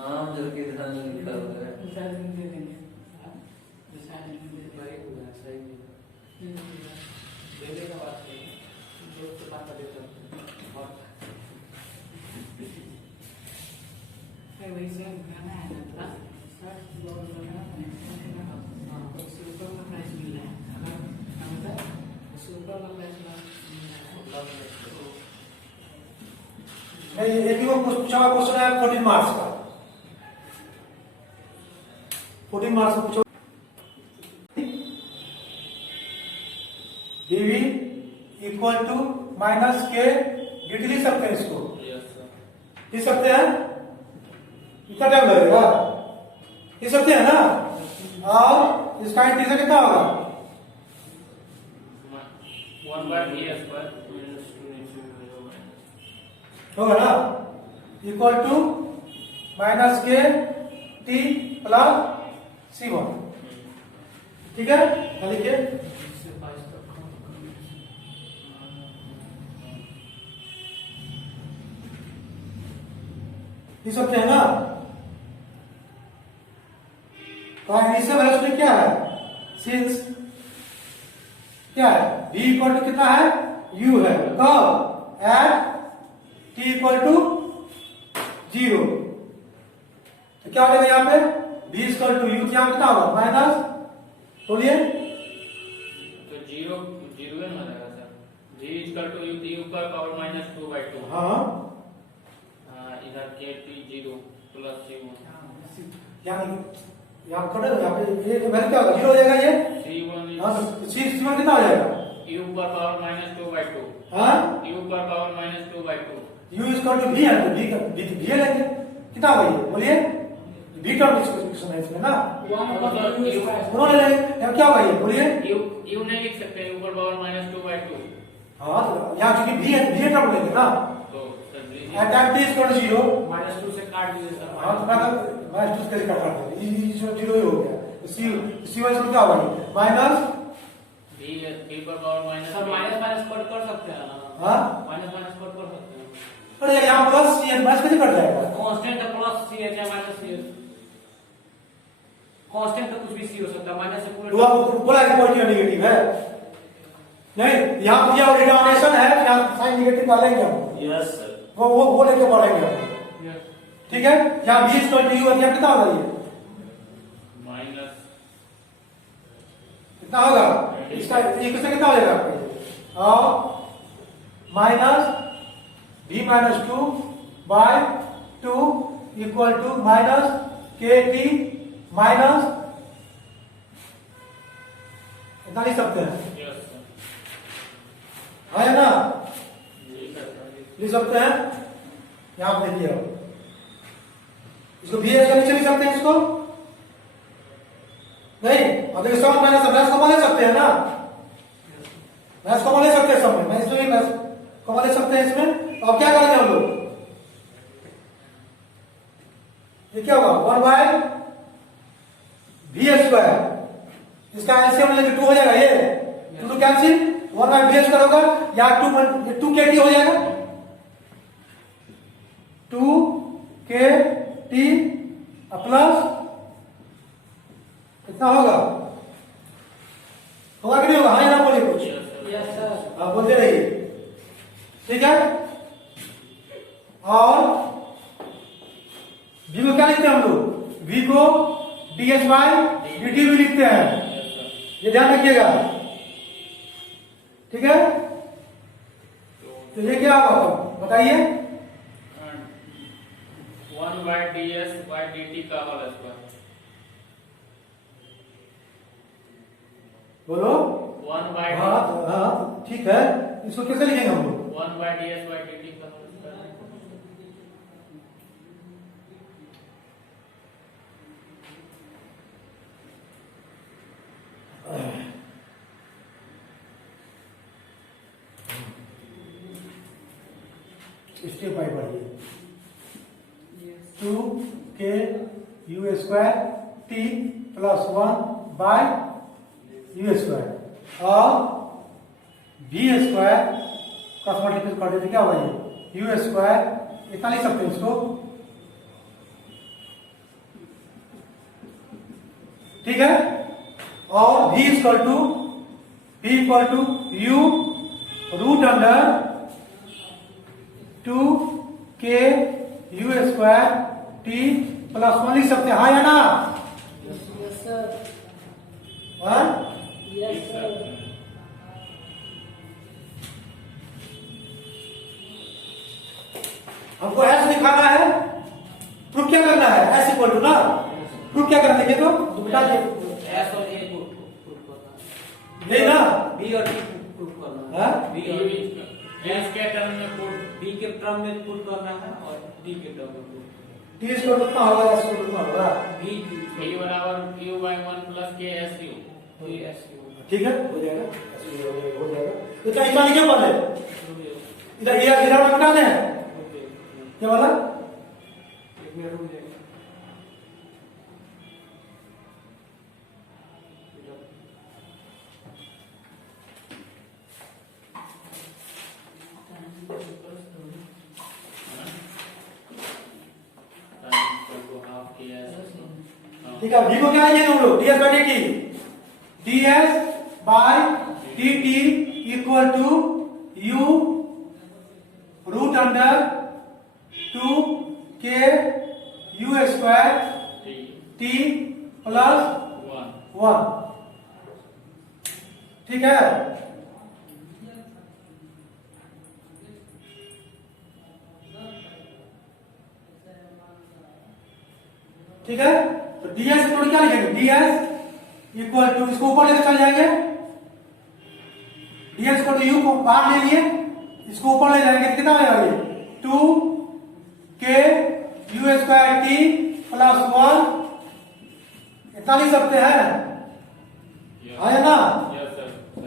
नाम जो के ध्यान में लिखा हुआ है दे देंगे देने का बात है, दोस्त के साथ देता और वही से गाना है ना, सर्च ब्लॉग लगाना है, उससे ऊपर का प्राइस मिल रहा है, अगर उससे ऊपर का प्राइस मिल रहा है। एक भी वो पूछा हुआ क्वेश्चन है 14 मार्क्स का, 14 मार्क्स का पूछा। dv इक्वल टू माइनस के dt लिख सकते हैं इसको, लिख सकते हैं, कितना टाइम लगेगा, लिख सकते हैं ना। और इसका इंटीग्रल कितना होगा, 1/v² होगा ना, इक्वल टू माइनस के t प्लस c1, ठीक है, लिखिए। इससे 22 तक लिख सकते हैं ना। तो इनिशियल वेलोसिटी क्या है? सिंस क्या है? v इक्वल टू कितना है? u है। कब? At t equal to 0। तो क्या हो जाएगा यहाँ पे? v इक्वल टू u यहाँ कितना होगा? माइनस, बोलिए। तो 0 0 में आ जाएगा sir. g equal to u t ऊपर पावर -2/2। हाँ, इधर k t 0 प्लस c1। यहाँ कट यहाँ पे ये वैल्यू क्या होगा? 0 हो जाएगा ये। c1 हाँ, तो c1 कितना हो जाएगा? u ऊपर पावर -2/2। हाँ, u ऊपर power -2/2। u equal to v है, तो v लेंगे। कितना होगा ये? बोलिए। v टर्म डिस्कशन है इसमें ना, उन्होंने ले क्या होगा ये? बोलिए। u नहीं लिख सकते ऊपर पावर -2/2। हाँ, तो यहाँ चूंकि v है, v टर्म लेंगे ना। तो sir at time t equal to 0। -2 से काट दीजिए सर। हाँ, तो मैं चूज करके काट रहा था, ये 0 ही हो गया। तो c1 क्या होगा? माइनस v ऊपर power sir minus minus cut कर सकते हैं ना। हाँ, माइनस माइनस कट कर सकते हैं। अरे यहाँ प्लस c है, माइनस कैसे कट जाएगा? कांस्टेंट है, प्लस सी है या माइनस सी है। कांस्टेंट तो कुछ भी सी हो सकता है, माइनस से पूरे। तो आप बोला कि पॉजिटिव नेगेटिव है नहीं, यहाँ दिया डिनोमिनेशन है, यहाँ साइन नेगेटिव डालेंगे हम, यस सर। वो लेके पढ़ेंगे हम। Yes. ठीक है, यहाँ v इक्वल टू u है, यहाँ कितना होगा ये? माइनस कितना होगा? इसका इक्वेशन कितना हो जाएगा आपका? और minus v minus 2/2 equal to minus kt minus, इतना लिख सकते हैं, यस सर। है ना? जी सर। लिख सकते हैं। यहाँ पे देखिए, इसको भी नीचे लिख सकते हैं, इसको नहीं। अगर इसका माइनस मैथ्स कॉमन ले सकते हैं ना, मैथ्स कॉमन ले सकते हैं सब में, मैं इसमें भी मैथ्स कॉमन ले सकते हैं इसमें। तो अब क्या करेंगे हम लोग? ये क्या होगा? 1/v²। इसका एलसीएम लेके 2 हो जाएगा, ये 2 कैंसिल, 1/v² होगा, यहाँ 2 kt हो जाएगा, 2 kt प्लस कितना होगा? होगा कि नहीं होगा? हाँ या ना बोलिए कुछ। Yes sir. हाँ, बोलते रहिए। ठीक है, और v को क्या लिखते हैं हम लोग? v को ds/dt भी लिखते हैं, ये ध्यान रखिएगा। ठीक है, तो ये क्या होगा बताइए? 1/ds/dt का होल स्क्वायर। बोलो। 1/ds हाँ, हाँ, ठीक है, इसको कैसे लिखेंगे हम लोग? 1/ds/dt का होल स्क्वायर। स्टेप बाय बढ़िए। 2 k u² t plus 1/u² और v² का मल्टीप्लाई कर देते क्या होगा? ये u², इतना लिख सकते हैं इसको। ठीक है, और v equal to u root under 2 k u² t plus 1 लिख सकते हैं, हाँ या ना? Yes sir. हाँ? Yes sir. हमको ऐसे दिखाना है, प्रूफ क्या करना है? एस इक्वल टू ना, प्रूफ क्या करना है? तो बता दे एस और ए को प्रूफ करना है। नहीं ना, बी और डी प्रूफ करना है। हाँ? बी और डी s के टर्म में पुट बी के टर्म में प्रूफ करना है और डी के टर्म में प्रूफ t स्क्वायर कितना होगा? s स्क्वायर कितना होगा? बी v बराबर q/1 plus k su। S ठीक है, हो जाएगा, हो जाएगा। इतना इतना लिखे पहले, इधर ये इधर बता दें क्या बोला? एक मिनट रुक जाइए। ठीक है, v को क्या लिखेंगे हम लोग, ds by dt, ds by dt equal to u root under 2k u square t plus 1, ठीक है। ठीक है, तो ds इक्वल क्या लिखेंगे, ds इक्वल टू, इसको ऊपर लेकर चल जाएंगे, ds इक्वल टू u को बाहर ले लिए, इसको ऊपर ले जाएंगे, कितना आएगा ये 2k u square t plus 1, इतना लिख सकते हैं, है ना,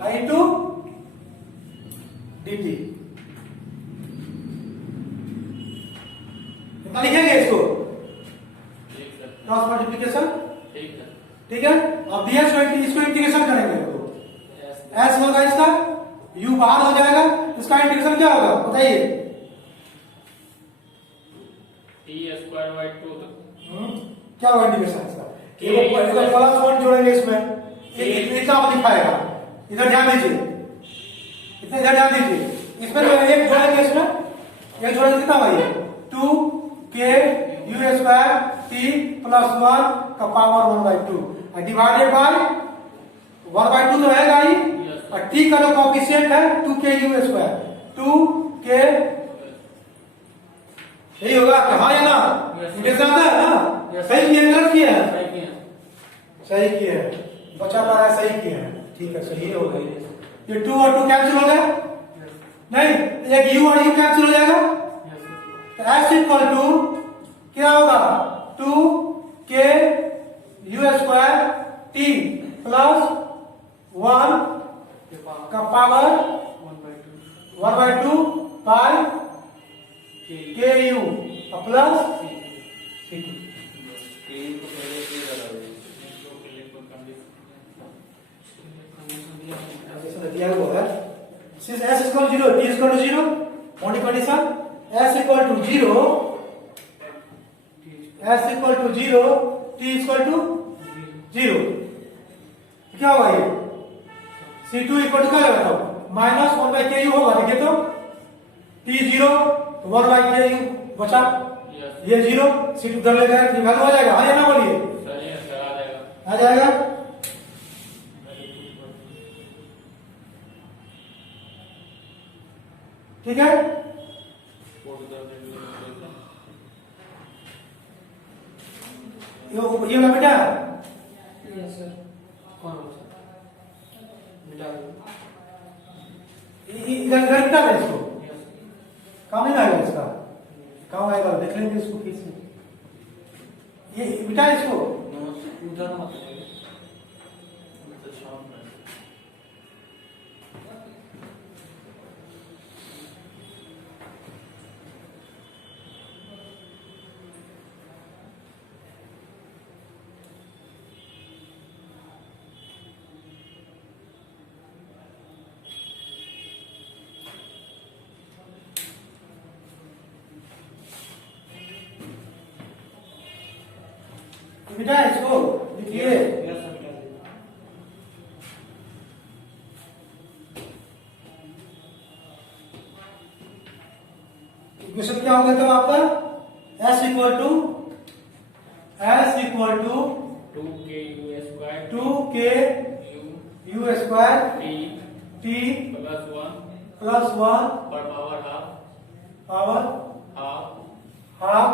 इंटू dt, इतना लिखेंगे इसको क्रॉस मल्टीप्लिकेशन, ठीक है। अब ds को इसको इंटीग्रेशन करेंगे तो s होगा इसका, u बाहर हो जाएगा, इसका इंटीग्रेशन क्या होगा बताइए, t स्क्वायर बाई 2, क्या होगा इंटीग्रेशन इसका, एक प्लस 1 जोड़ेंगे इसमें, इतना लिखाएगा, इधर ध्यान दीजिए, इतना इधर ध्यान दीजिए, इसमें तो एक जोड़ेंगे, इसमें एक जोड़ेंगे, कितना भाई 2k u square t plus 1 का पावर 1/2 डिवाइडेड बाय 1/2 तो है ही, और t का जो कोएफिशिएंट है 2k u स्क्वायर, 2k यही होगा, कहा है ना, इंटीग्रेशन आता है ना, सही किया गलत किया है, सही किया है, बचा पा रहा है, सही किया है, ठीक है, सही हो गई, ये 2 और 2 कैंसिल हो गए, नहीं, एक u और u कैंसिल हो जाएगा, तो s इक्वल टू क्या होगा 2k u square t plus 1 का power 1/2 by k u plus c2, दिया हुआ है, since s is equal to 0, t is equal to 0, only condition s equal to 0, s equal to 0, t equal to 0, क्या होगा ये c2 equal to क्या लगा था माइनस 1/ku होगा, देखिए तो t 0 तो 1/ku बचा, ये 0 c2 उधर ले जाएगा, वैल्यू आ जाएगा, हाँ या ना बोलिए, आ जाएगा, ठीक है। ये वाला बेटा, यस सर, कौन हो सर, मिटा दो, इधर इधर कितना है इसको, काम नहीं आएगा इसका, काम आएगा, देख लेंगे इसको फिर से, ये बेटा इसको उधर मत बेटा इसको लिखिए, यस सर, मिटा दो, इक्वेशन क्या होगा तब आपका s equal to 2k u square 2k u square t plus 1 पर power half half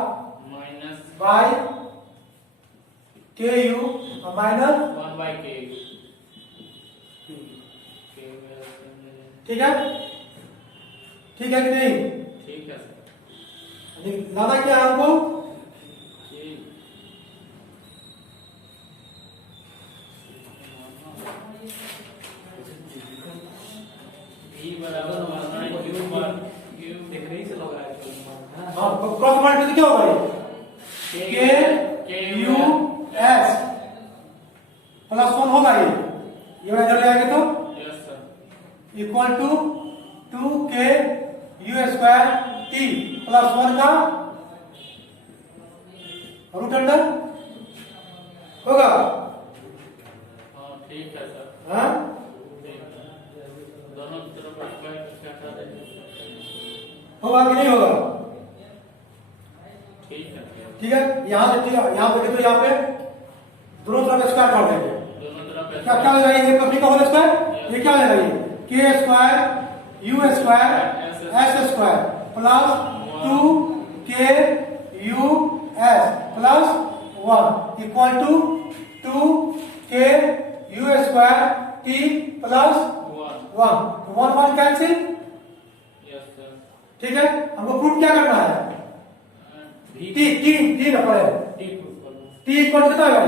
minus by ku minus 1/ku, ठीक है, ठीक है कि नहीं, ठीक है सर, लाना क्या है हमको, v बराबर होगा u पर u, देख रही से लग रहा है, हाँ क्रॉस मल्टीप्लाई क्या होगा ये k u s प्लस 1 होगा, ये वाला इधर ले आएंगे तो yes sir, equal to 2k u square t plus 1 का रूट अंडर होगा? हाँ ठीक है सर, हाँ ठीक है। दोनों तरफ स्क्वायर करके हटा देंगे। होगा कि नहीं होगा? ठीक है, ठीक है, यहाँ से यहाँ पे तो यहाँ पे दोनों तरफ स्क्वायर कर देंगे। दोनों तरफ क्या क्या लेगा ये पत्नी का होल स्क्वायर? ये क्या लेगा ये? K square u square s square plus 2k u s plus 1 equal to 2k u square t plus 1 cancel. Yes sir. ठीक है, हमको प्रूफ क्या करना है? टी ना पड़े टी इक्वल टू कितना होगा?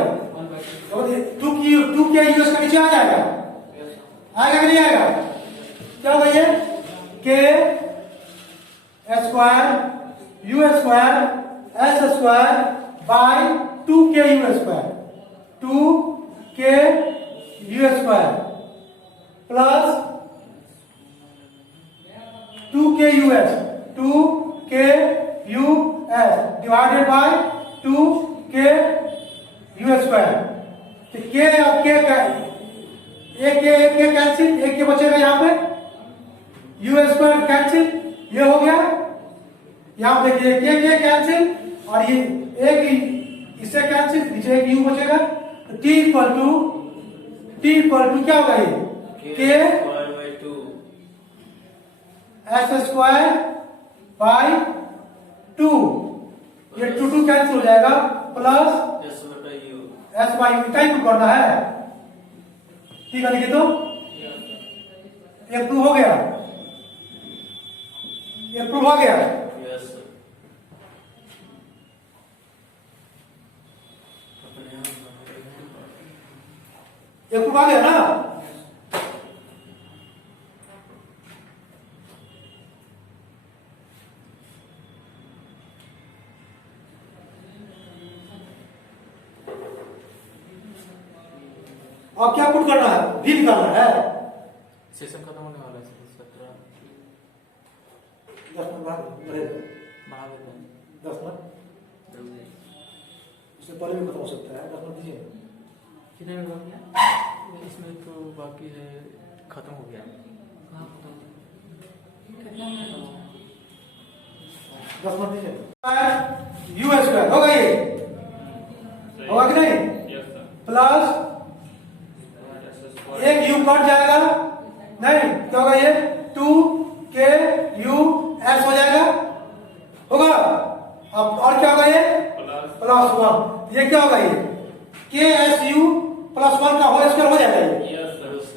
2k u का नीचे आ जाएगा, आएगा कि नहीं आएगा? क्या होगा ये? k square u square s square by 2k u square 2k u square plus 2k u s 2k u s divided by 2k u square. तो k अब k का एक कैंसिल, एक के बचेगा यहाँ पे, u स्क्वायर कैंसिल, ये हो गया। यहाँ देखिए के कैंसिल और ये एक इससे कैंसिल, नीचे एक u बचेगा। तो t इक्वल टू क्या होगा ये? k s स्क्वायर बाय 2, ये 2 कैंसिल हो जाएगा plus S by you type करना है। ठीक है, लिखिए तो ये प्रूव हो गया, ये प्रूव हो गया। ये प्रूव आ गया ना? और क्या पुट करना है? भी निकालना है। सेशन खत्म होने वाला है सर, 17 10 मिनट बाद बढ़ा देते हैं। 10 मिनट उससे पहले भी खत्म हो सकता है। 10 मिनट दीजिए। कितने में हो गया? इसमें तो बाकी है, खत्म हो गया। हाँ खत्म। कितना मिनट हो गया? 10 मिनट दीजिए। यू स्क्वायर होगा ये, होगा कि नहीं? प्लस एक u कट जाएगा, नहीं क्या होगा ये? 2k u s हो जाएगा, होगा। अब और क्या होगा ये? प्लस 1, ये क्या होगा ये? k s u प्लस 1 का होल स्क्वायर हो जाएगा ये?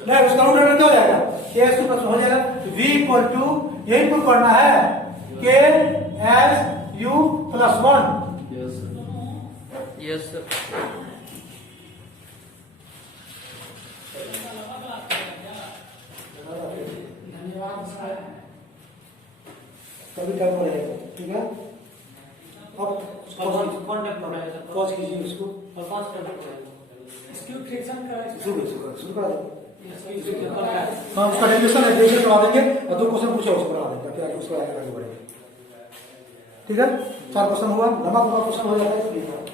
नहीं, उसका रूट क्या हो जाएगा? k s u प्लस हो जाएगा। v इक्वल टू यही प्रूफ करना है, k s u plus 1। Yes sir. धन्यवाद सर। कभी टाइप हो जाएगा। ठीक है, अब कौन टाइप कर रहा है सर? पॉज कीजिए इसको। और कौन सा टाइप कर रहा है? इसक्यू फ्रिक्शन का शुरू करा दो। इसक्यू फ्रिक्शन का हाँ, उसका डेरिवेशन करवा देंगे और 2 क्वेश्चन पूछे उसको बना देंगे, फिर उसको आगे बढ़ेंगे। ठीक है, 4 क्वेश्चन हुआ, लंबा क्वेश्चन हो जाता है इसलिए।